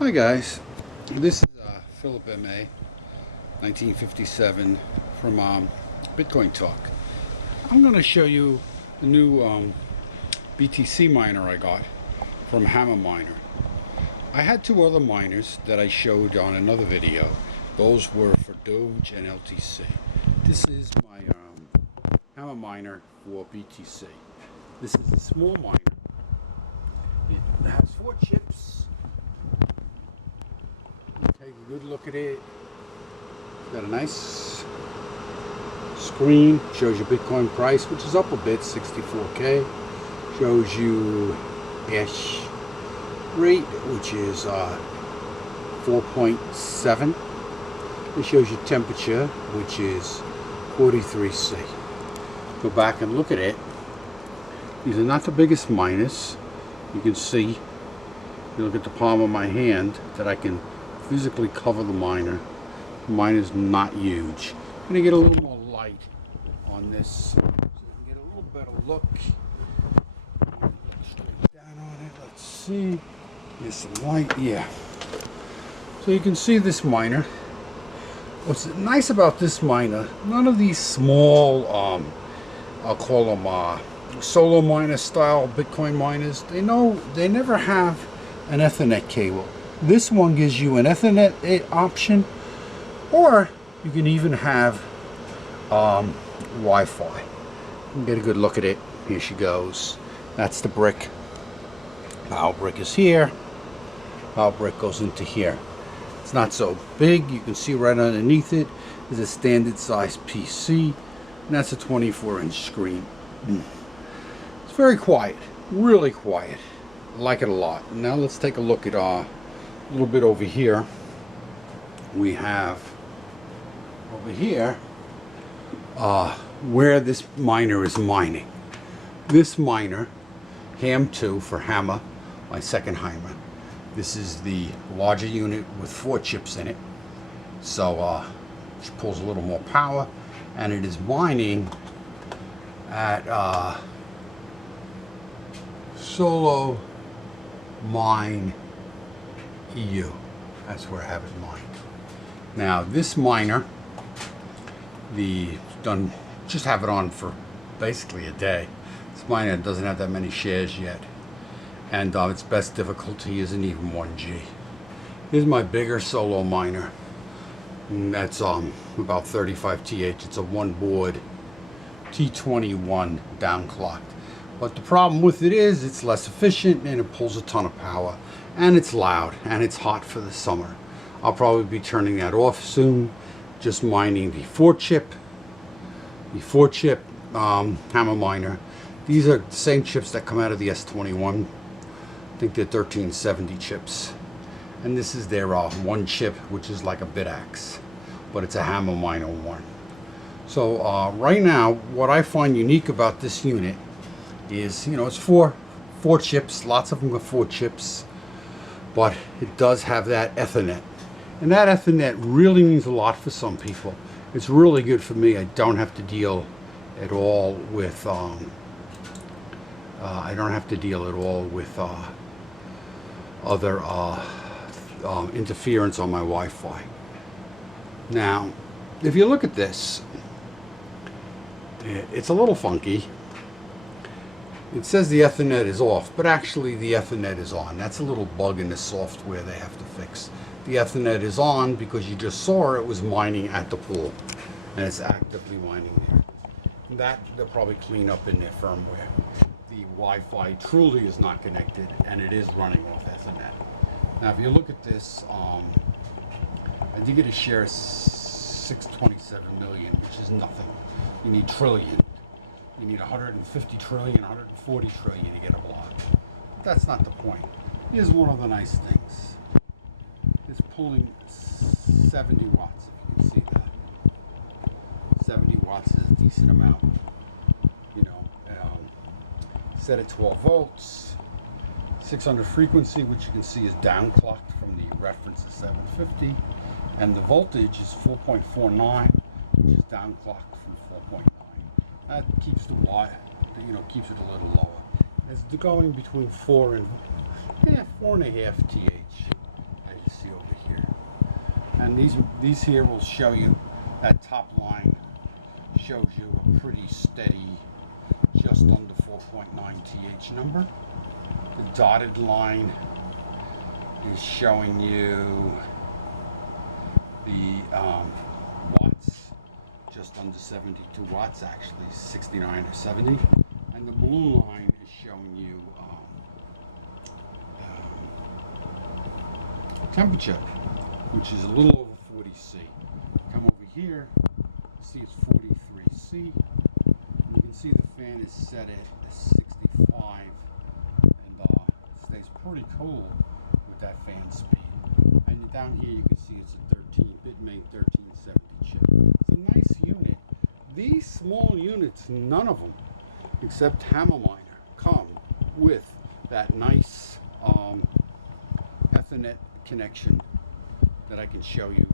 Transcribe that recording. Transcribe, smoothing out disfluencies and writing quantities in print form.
Hi guys, this is Philip MA 1957 from Bitcoin Talk. I'm going to show you the new BTC miner I got from Hammer Miner. I had two other miners that I showed on another video. Those were for Doge and LTC. This is my Hammer Miner for BTC. This is a small miner. It has 4 chips. Take a good look at it. It's got a nice screen. Shows you Bitcoin price, which is up a bit, 64K. Shows you hash rate, which is 4.7. It shows you temperature, which is 43°C. Go back and look at it. These are not the biggest miners. You can see, you look at the palm of my hand, that I can physically cover the miner. The miner's not huge. I'm going to get a little more light on this so I can get a little better look. Look straight down on it. Let's see. There's some light. Yeah. So you can see this miner. What's nice about this miner, none of these small, I'll call them solo miner style Bitcoin miners, they never have an Ethernet cable. This one gives you an Ethernet option, or you can even have Wi-Fi. You can get a good look at it. Here she goes. That's the brick. Power brick is here. Power brick goes into here. It's not so big. You can see right underneath it is a standard size PC, and that's a 24-inch screen. It's very quiet, really quiet. I like it a lot. Now let's take a look at a little bit over here. We have over here where this miner is mining. This miner, Ham2 for Hammer, my second Hammer. This is the larger unit with 4 chips in it. So it pulls a little more power, and it is mining at Solo Mine EU. That's where I have it mined. Now this miner, just have it on for basically a day. This miner doesn't have that many shares yet, and its best difficulty isn't even 1G. Here's my bigger solo miner. And that's about 35 TH. It's a 1-board T21 downclocked. But the problem with it is it's less efficient, and it pulls a ton of power, and it's loud, and it's hot for the summer. I'll probably be turning that off soon. Just mining the 4-chip Hammer Miner. These are the same chips that come out of the S21. I think they're 1370 chips. And this is their 1 chip, which is like a BitAxe, but it's a Hammer Miner 1. So right now, what I find unique about this unit is, it's 4 chips. Lots of them are 4 chips, but it does have that Ethernet, and that Ethernet really means a lot for some people. It's really good for me. I don't have to deal at all with other interference on my Wi-Fi. Now, if you look at this, it's a little funky. It says the Ethernet is off, but actually the Ethernet is on. That's a little bug in the software they have to fix. The Ethernet is on because you just saw it was mining at the pool, and it's actively mining there. That they'll probably clean up in their firmware. The Wi-Fi truly is not connected, and it is running off Ethernet. Now, if you look at this, I did get a share 627 million, which is nothing. You need trillion. You need 150 trillion, 140 trillion to get a block. But that's not the point. Here's one of the nice things. It's pulling 70 watts, if you can see that. 70 watts is a decent amount. Set at 12 volts. 600 frequency, which you can see is downclocked from the reference of 750. And the voltage is 4.49, which is downclocked from 4.9. That keeps the watt, keeps it a little lower. It's going between 4 and 4.5 TH, as And these here will show you, that top line shows you a pretty steady, just under 4.9 TH number. The dotted line is showing you the watts, just under 72 watts actually, 69 or 70. And the blue line is showing you temperature, which is a little over 40 C. Come over here, see it's 43 C. You can see the fan is set at 65, and it stays pretty cool with that fan speed. And down here you can see it's a 13-bit 1370 chip. It's a nice unit. These small units, none of them, except Hammer Miner, come with that nice Ethernet connection that I can show you